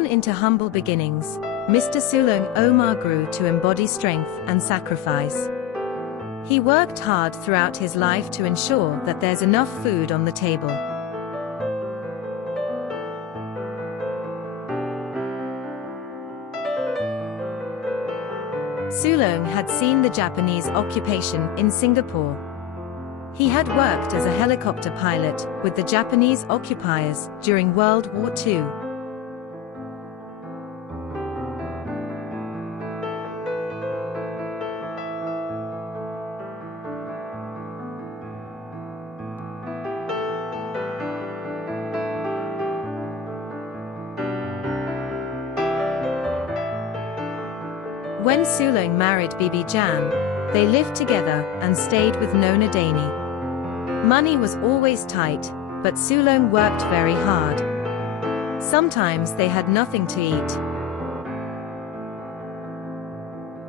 Born into humble beginnings, Mr. Sulong Omar grew to embody strength and sacrifice. He worked hard throughout his life to ensure that there's enough food on the table. Sulong had seen the Japanese occupation in Singapore. He had worked as a helicopter pilot with the Japanese occupiers during World War II. When Sulong married Bibi Jan, they lived together and stayed with Nona Dani. Money was always tight, but Sulong worked very hard. Sometimes they had nothing to eat.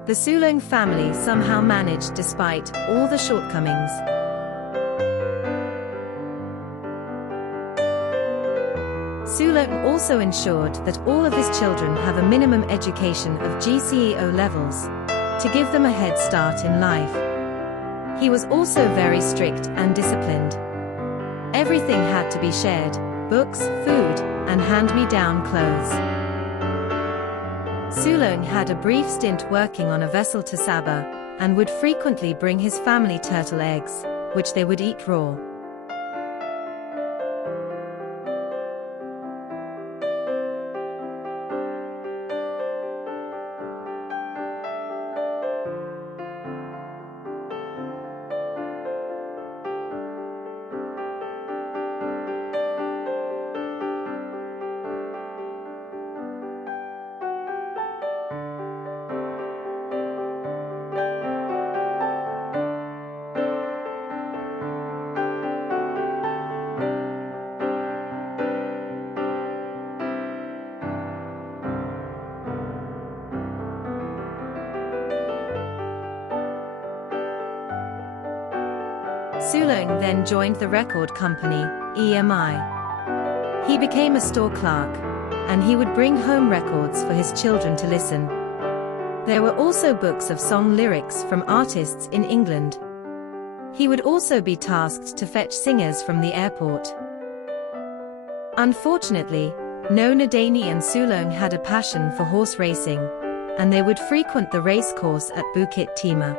The Sulong family somehow managed despite all the shortcomings. Sulong also ensured that all of his children have a minimum education of GCE levels, to give them a head start in life. He was also very strict and disciplined. Everything had to be shared: books, food, and hand-me-down clothes. Sulong had a brief stint working on a vessel to Sabah, and would frequently bring his family turtle eggs, which they would eat raw. Sulong then joined the record company, EMI. He became a store clerk, and he would bring home records for his children to listen. There were also books of song lyrics from artists in England. He would also be tasked to fetch singers from the airport. Unfortunately, Nona Dani and Sulong had a passion for horse racing, and they would frequent the race course at Bukit Timah.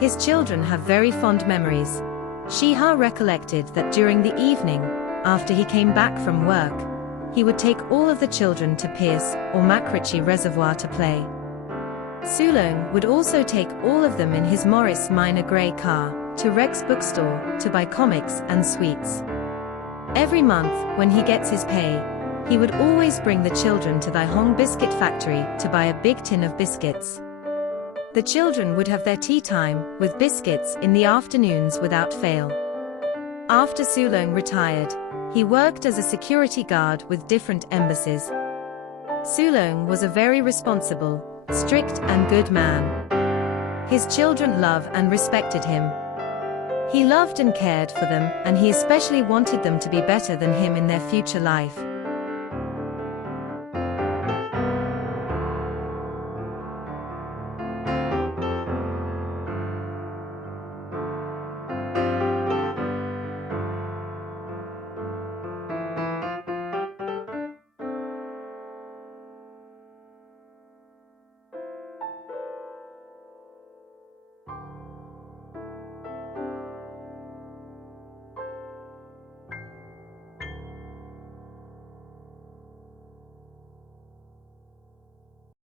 His children have very fond memories. Shiha recollected that during the evening, after he came back from work, he would take all of the children to Pierce or Makrichi Reservoir to play. Sulong would also take all of them in his Morris Minor grey car to Rex bookstore to buy comics and sweets. Every month, when he gets his pay, he would always bring the children to the Hong Biscuit Factory to buy a big tin of biscuits. The children would have their tea time with biscuits in the afternoons without fail. After Sulong retired, he worked as a security guard with different embassies. Sulong was a very responsible, strict and good man. His children loved and respected him. He loved and cared for them, and he especially wanted them to be better than him in their future life.